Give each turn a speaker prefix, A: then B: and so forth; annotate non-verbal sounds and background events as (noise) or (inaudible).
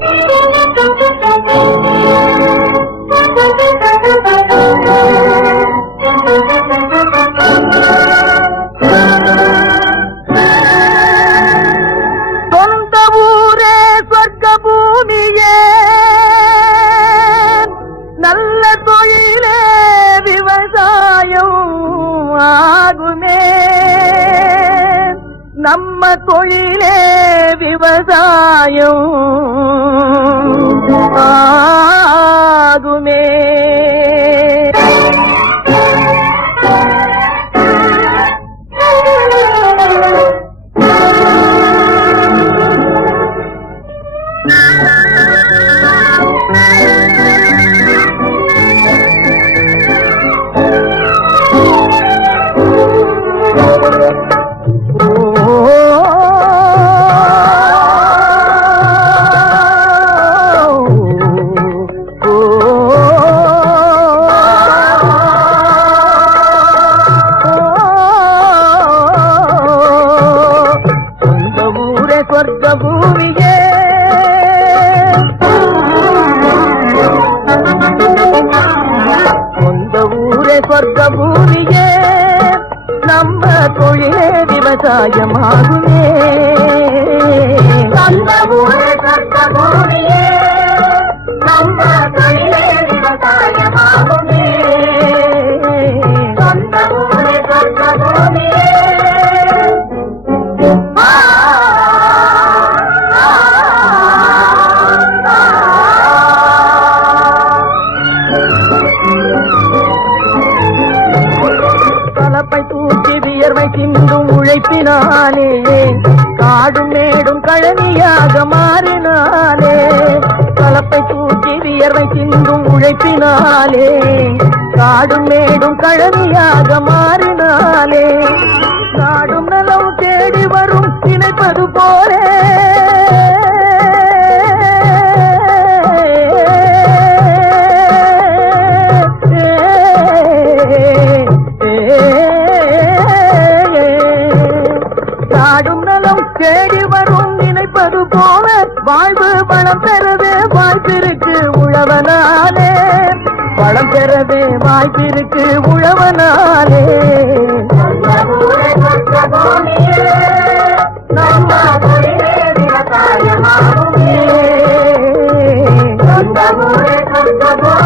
A: you (laughs) நம்ம தொழிலே விவசாயம். ஆகுமே. சொர்க்க பூமியே நம்ம தொழிலே விவசாயமாகுமே. நம்ம கப்பை தூக்கி வியர்வை சிந்தும் உழைப்பினானே. காடும் மேடும் கழனியாக மாறினானே. கலப்பை தூக்கி வியர்வை சிந்தும் உழைப்பினாலே. காடும் மேடும் கழனியாக மாறினானே. தேடி வரும் நினைப்பது போல வாழ்வு பலம் பெறவே வாய்ப்பிருக்கு உழவனாலே பலம் பெறவே வாய்ப்பிருக்கு உழவனாலே Bye.